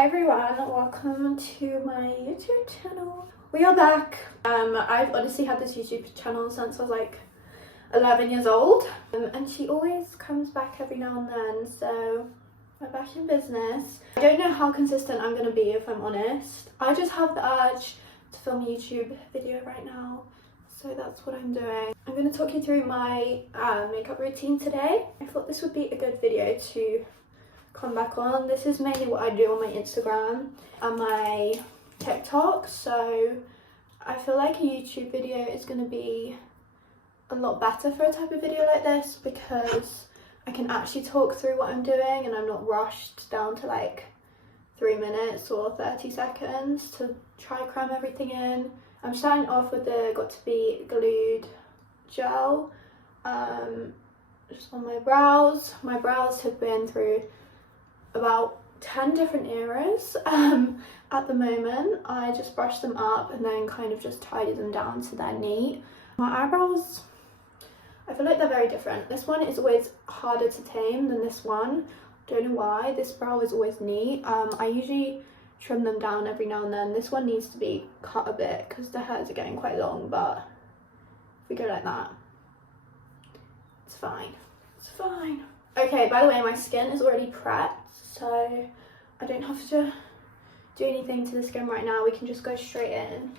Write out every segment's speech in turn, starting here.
Hi everyone, welcome to my YouTube channel. We are back. I've honestly had this YouTube channel since I was like 11 years old, and she always comes back every now and then, so we're back in business. I don't know how consistent I'm going to be, if I'm honest. I just have the urge to film a YouTube video right now, so that's what I'm doing. I'm going to talk you through my makeup routine today. I thought this would be a good video to come back on. This is mainly what I do on my Instagram and my TikTok, so I feel like a YouTube video is going to be a lot better for a type of video like this because I can actually talk through what I'm doing and I'm not rushed down to like 3 minutes or 30 seconds to try cram everything in. I'm starting off with the Got To Be glued gel just on my brows. My brows have been through about 10 different eras at the moment. I just brush them up and then kind of just tidy them down so they're neat. My eyebrows, I feel like they're very different. This one is always harder to tame than this one. Don't know why. This brow is always neat. I usually trim them down every now and then. This one needs to be cut a bit because the hairs are getting quite long, but if we go like that, it's fine. It's fine. Okay, by the way, my skin is already prepped, so I don't have to do anything to the skin right now. We can just go straight in.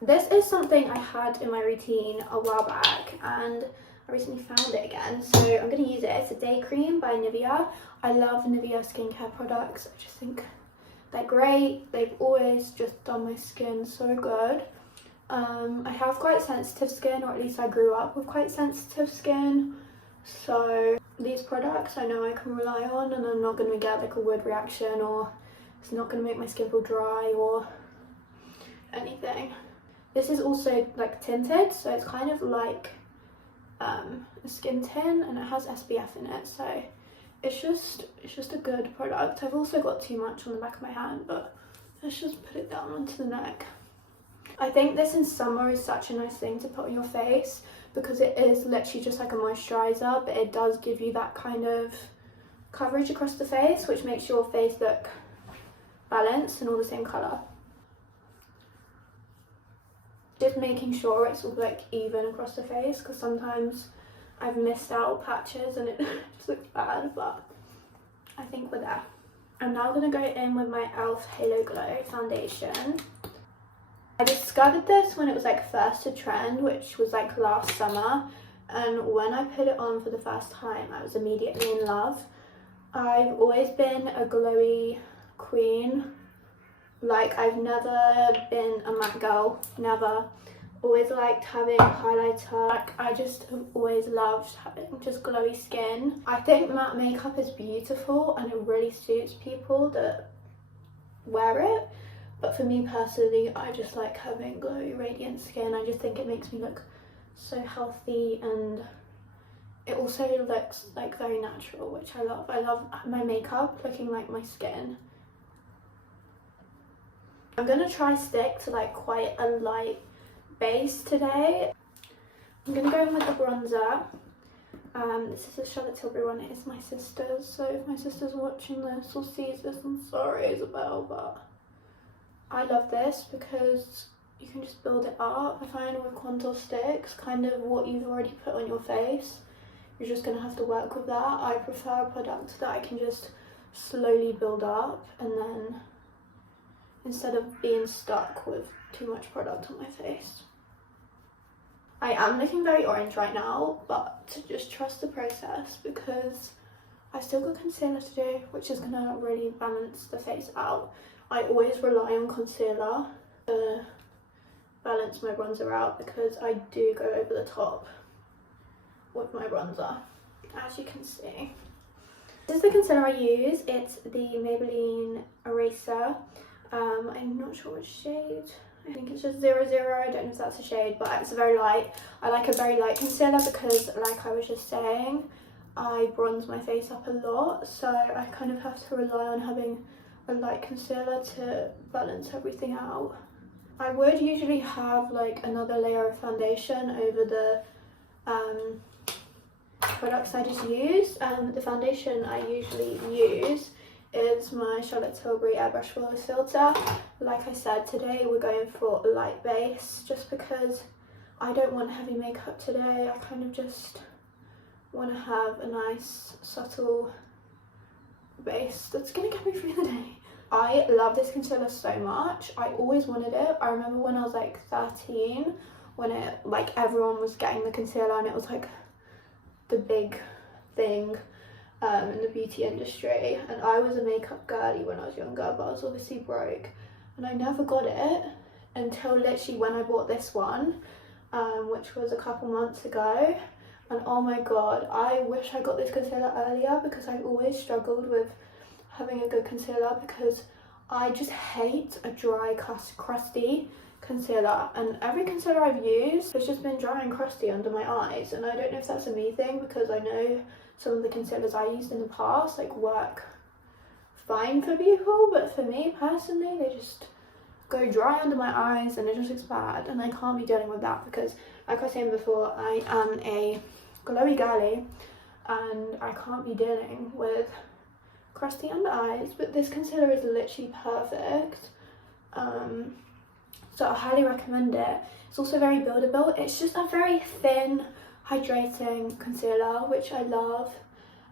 This is something I had in my routine a while back and I recently found it again, so I'm going to use it. It's a day cream by Nivea. I love Nivea skincare products. I just think they're great. They've always just done my skin so good. I have quite sensitive skin, or at least I grew up with quite sensitive skin, so these products I know I can rely on and I'm not going to get like a weird reaction, or it's not going to make my skin feel dry or anything. This is also like tinted, so it's kind of like a skin tint and it has SPF in it, so it's just a good product. I've also got too much on the back of my hand, but let's just put it down onto the neck. I think this in summer is such a nice thing to put on your face because it is literally just like a moisturizer, but it does give you that kind of coverage across the face, which makes your face look balanced and all the same colour. Just making sure it's all like even across the face, because sometimes I've missed out patches and it just looks bad, but I think we're there. I'm now going to go in with my e.l.f. Halo Glow foundation. I discovered this when it was like first to trend, which was like last summer, and when I put it on for the first time I was immediately in love. I've always been a glowy queen. Like, I've never been a matte girl, never. Always liked having highlighter. Like, I just have always loved having just glowy skin. I think matte makeup is beautiful and it really suits people that wear it. But for me personally, I just like having glowy, radiant skin. I just think it makes me look so healthy and it also looks like very natural, which I love. I love my makeup looking like my skin. I'm going to try stick to like quite a light base today. I'm going to go in with a bronzer. This is a Charlotte Tilbury one. It is my sister's, so if my sister's watching this or sees this, I'm sorry Isabel, but I love this because you can just build it up. I find with contour sticks, kind of what you've already put on your face, you're just going to have to work with that. I prefer a product that I can just slowly build up and then instead of being stuck with too much product on my face. I am looking very orange right now, but to just trust the process because I still got concealer to do, which is going to really balance the face out. I always rely on concealer to balance my bronzer out because I do go over the top with my bronzer, as you can see. This is the concealer I use. It's the Maybelline Eraser. I'm not sure which shade. I think it's just 00. I don't know if that's a shade, but it's very light. I like a very light concealer because, like I was just saying, I bronze my face up a lot, so I kind of have to rely on having a light concealer to balance everything out. I would usually have like another layer of foundation over the products I just use. The foundation I usually use is my Charlotte Tilbury Airbrush Flawless Filter. Like I said, today we're going for a light base just because I don't want heavy makeup today. I kind of just want to have a nice subtle base that's going to get me through the day. I love this concealer so much. I always wanted it. I remember when I was like 13 when it, like, everyone was getting the concealer and it was like the big thing in the beauty industry, and I was a makeup girly when I was younger, but I was obviously broke and I never got it until literally when I bought this one, which was a couple months ago. And oh my god, I wish I got this concealer earlier because I've always struggled with having a good concealer because I just hate a dry, crusty concealer, and every concealer I've used has just been dry and crusty under my eyes, and I don't know if that's a me thing because I know some of the concealers I used in the past like work fine for people, but for me personally they just go dry under my eyes and it just looks bad, and I can't be dealing with that because, like I was saying before, I am a glowy girly and I can't be dealing with crusty under eyes. But this concealer is literally perfect, so I highly recommend it. It's also very buildable. It's just a very thin, hydrating concealer, which I love,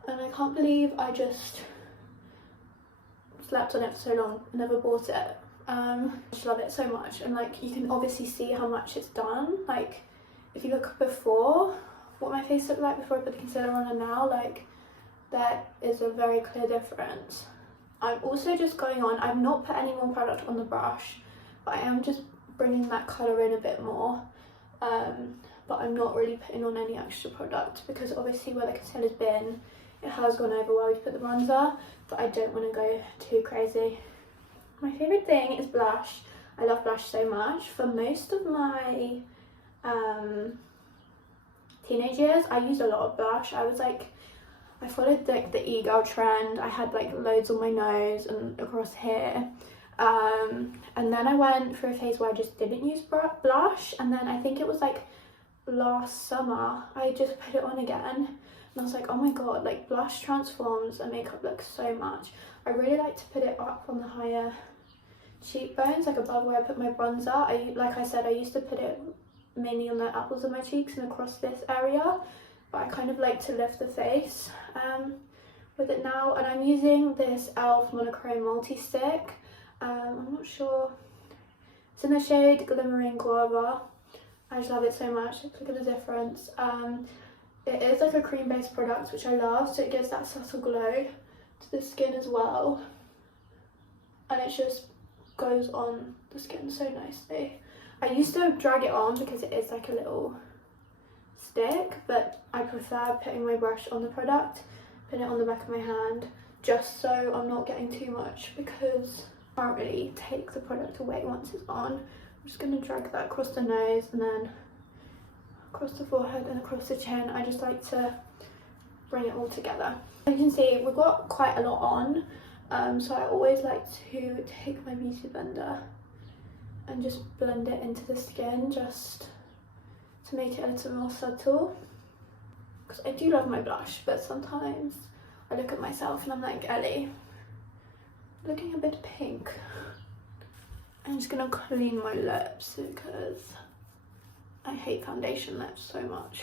and I can't believe I just slept on it for so long and never bought it. I just love it so much, and like you can obviously see how much it's done. Like if you look before what my face looked like before I put the concealer on and now, like there is a very clear difference. I'm also just going on, I've not put any more product on the brush, but I am just bringing that colour in a bit more, but I'm not really putting on any extra product because obviously where the concealer's been, it has gone over where we've put the bronzer, but I don't want to go too crazy. My favourite thing is blush. I love blush so much. For most of my teenage years, I used a lot of blush. I followed like the e-girl trend. I had like loads on my nose and across here. And then I went through a phase where I just didn't use blush, and then I think it was like last summer I just put it on again and I was like, oh my god, like blush transforms a makeup look so much. I really like to put it up on the higher cheekbones, like above where I put my bronzer. Like I said, I used to put it mainly on the apples of my cheeks and across this area, but I kind of like to lift the face with it now. And I'm using this e.l.f. monochrome multi-stick. I'm not sure, it's in the shade Glimmering Guava. I just love it so much. Look at the difference. It is like a cream based product, which I love, so it gives that subtle glow to the skin as well, and it just goes on the skin so nicely. I used to drag it on because it is like a little stick, but I prefer putting my brush on the product, putting it on the back of my hand, just so I'm not getting too much because I can't really take the product away once it's on. I'm just going to drag that across the nose and then across the forehead and across the chin. I just like to bring it all together. As you can see, we've got quite a lot on, so I always like to take my beauty blender and just blend it into the skin just to make it a little more subtle. Because I do love my blush, but sometimes I look at myself and I'm like, Ellie, looking a bit pink. I'm just gonna clean my lips because I hate foundation lips so much.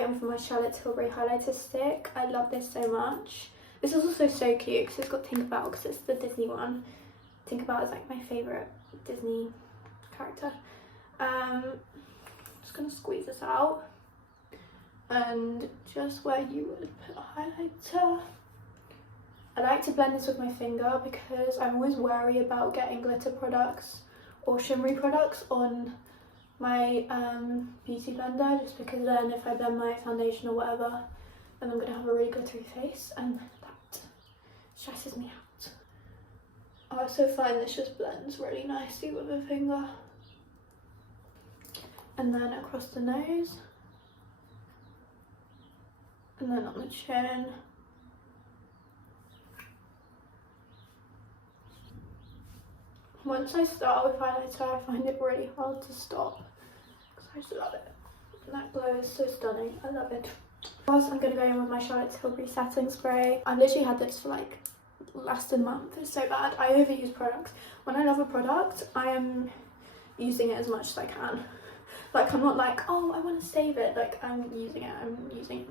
I'm for my Charlotte Tilbury highlighter stick. I love this so much. This is also so cute because it's got Tinkerbell, because it's the Disney one. Tinkerbell is like my favourite Disney character. Just gonna squeeze this out, and just where you would put a highlighter. I like to blend this with my finger because I'm always wary about getting glitter products or shimmery products on my beauty blender, just because then if I blend my foundation or whatever, then I'm going to have a really glittery face, and that stresses me out. I also find this just blends really nicely with a finger. And then across the nose, and then on the chin. Once I start with highlighter, I find it really hard to stop because I just love it. And that glow is so stunning. I love it. First, I'm going to go in with my Charlotte Tilbury setting spray. I've literally had this for like lasted a month. It's so bad. I overuse products. When I love a product, I am using it as much as I can. Like, I'm not like, oh, I want to save it. Like, I'm using it. I'm using it.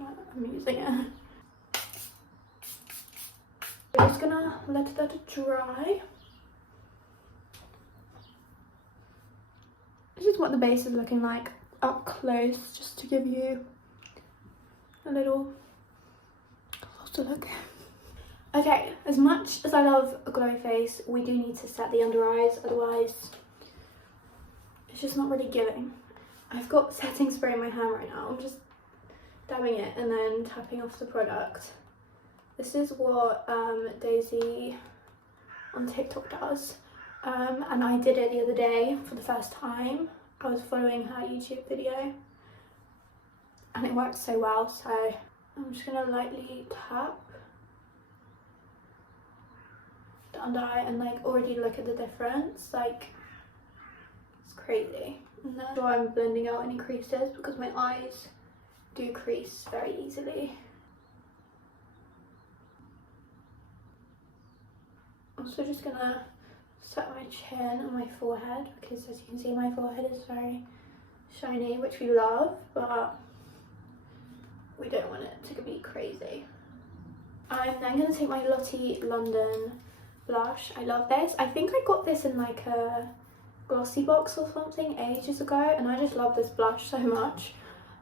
I'm just gonna let that dry. This is what the base is looking like up close, just to give you a little closer look. Okay, as much as I love a glowy face, we do need to set the under eyes, otherwise it's just not really giving. I've got setting spray in my hand right now. I'm just dabbing it and then tapping off the product. This is what Daisy on TikTok does. And I did it the other day for the first time. I was following her YouTube video and it worked so well, so I'm just gonna lightly tap the under eye and like already look at the difference. Like, it's crazy. And that's why I'm blending out any creases, because my eyes do crease very easily. I'm also just gonna set my chin and my forehead, because as you can see my forehead is very shiny, which we love, but we don't want it to be crazy. I'm then going to take my Lottie London blush. I love this. I think I got this in like a glossy box or something ages ago, and I just love this blush so much.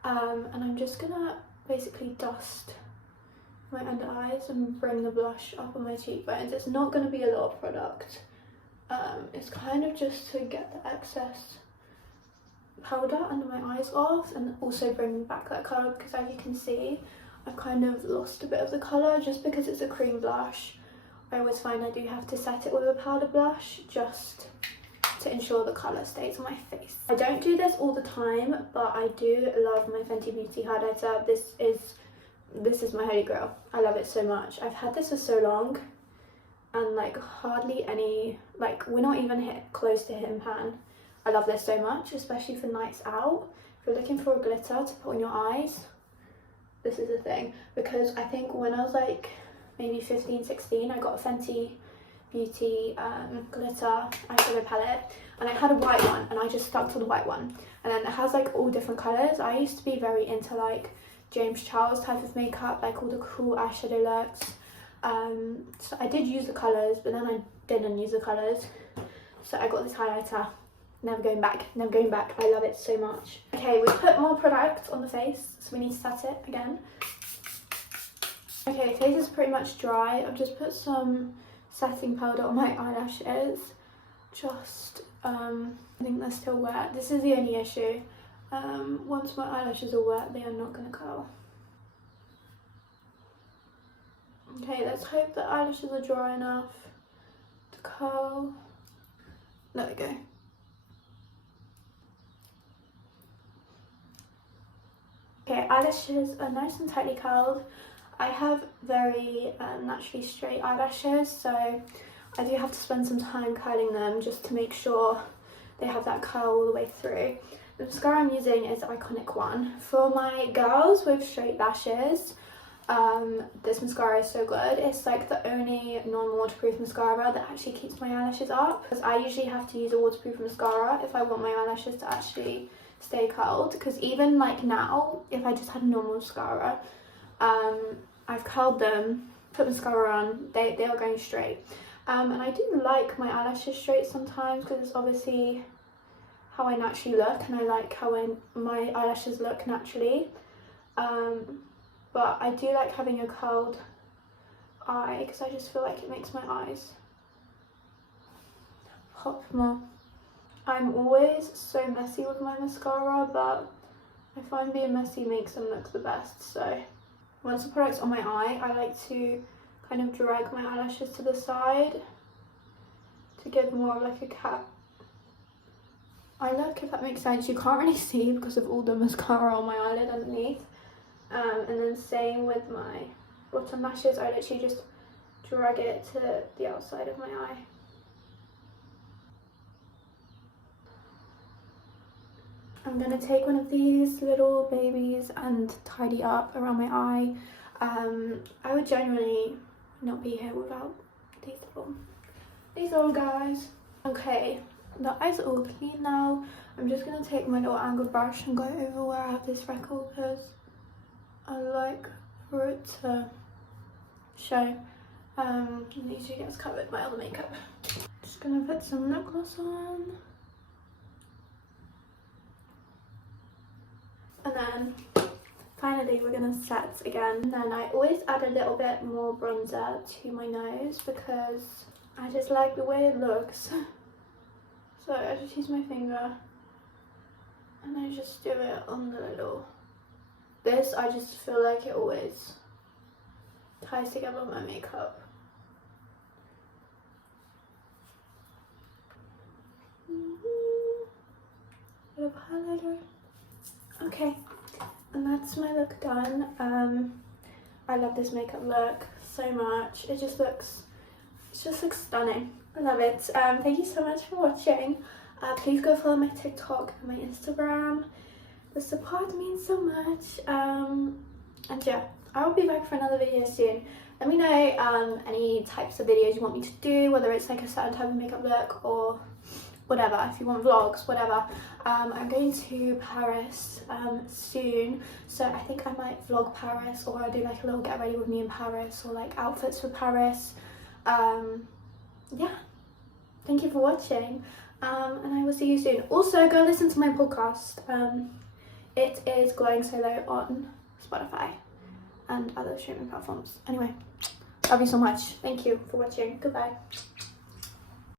And I'm just gonna basically dust my under eyes and bring the blush up on my cheekbones. It's not going to be a lot of product. It's kind of just to get the excess powder under my eyes off and also bring back that colour, because as you can see I've kind of lost a bit of the colour just because it's a cream blush. I always find I do have to set it with a powder blush just to ensure the colour stays on my face. I don't do this all the time, but I do love my Fenty Beauty highlighter. This is my holy grail. I love it so much. I've had this for so long and like hardly any, like we're not even close to hitting pan. I love this so much, especially for nights out. If you're looking for a glitter to put on your eyes, this is the thing. Because I think when I was like maybe 15, 16, I got a Fenty Beauty glitter eyeshadow palette, and I had a white one and I just stuck to the white one. And then it has like all different colours. I used to be very into like James Charles type of makeup, like all the cool eyeshadow looks. So I did use the colours, but then I didn't use the colours. So I got this highlighter. Never going back, never going back. I love it so much. Okay, we put more product on the face, so we need to set it again. Okay, face is pretty much dry. I've just put some setting powder on my eyelashes. Just, I think they're still wet. This is the only issue. Once my eyelashes are wet, they are not going to curl. Okay, let's hope the eyelashes are dry enough to curl. There we go. Okay, eyelashes are nice and tightly curled. I have very naturally straight eyelashes, so I do have to spend some time curling them just to make sure they have that curl all the way through. The mascara I'm using is the Iconic one. For my girls with straight lashes, this mascara is so good. It's like the only non-waterproof mascara that actually keeps my eyelashes up, because I usually have to use a waterproof mascara if I want my eyelashes to actually stay curled. Because even like now, if I just had a normal mascara, I've curled them, put mascara on, they are going straight. And I do like my eyelashes straight sometimes, because it's obviously how I naturally look, and I like how my eyelashes look naturally. But I do like having a curled eye, because I just feel like it makes my eyes pop more. I'm always so messy with my mascara, but I find being messy makes them look the best. So once the product's on my eye, I like to kind of drag my eyelashes to the side to give more of like a cat eye look, if that makes sense. You can't really see because of all the mascara on my eyelid underneath. And then same with my bottom lashes, I literally just drag it to the outside of my eye. I'm going to take one of these little babies and tidy up around my eye. I would genuinely not be here without these little guys. Okay, the eyes are all clean now. I'm just gonna take my little angled brush and go over where I have this freckle because I like for it to show. It usually gets covered by other makeup. Just gonna put some lip gloss on. And then finally we're gonna set again. And then I always add a little bit more bronzer to my nose because I just like the way it looks. So I just use my finger and I just do it on the little. This, I just feel like it always ties together my makeup. Bit of highlighter. Okay, and that's my look done. I love this makeup look so much. It just looks stunning. I love it. Thank you so much for watching. Please go follow my TikTok and my Instagram. The support means so much. And yeah, I'll be back for another video soon. Let me know any types of videos you want me to do, whether it's like a certain type of makeup look or whatever, if you want vlogs, whatever. I'm going to Paris soon, so I think I might vlog Paris, or I'll do like a little get ready with me in Paris, or like outfits for Paris. Yeah, thank you for watching, and I will see you soon. Also, go listen to my podcast. It is Glowing Solo on Spotify and other streaming platforms. Anyway, love you so much. Thank you for watching. Goodbye.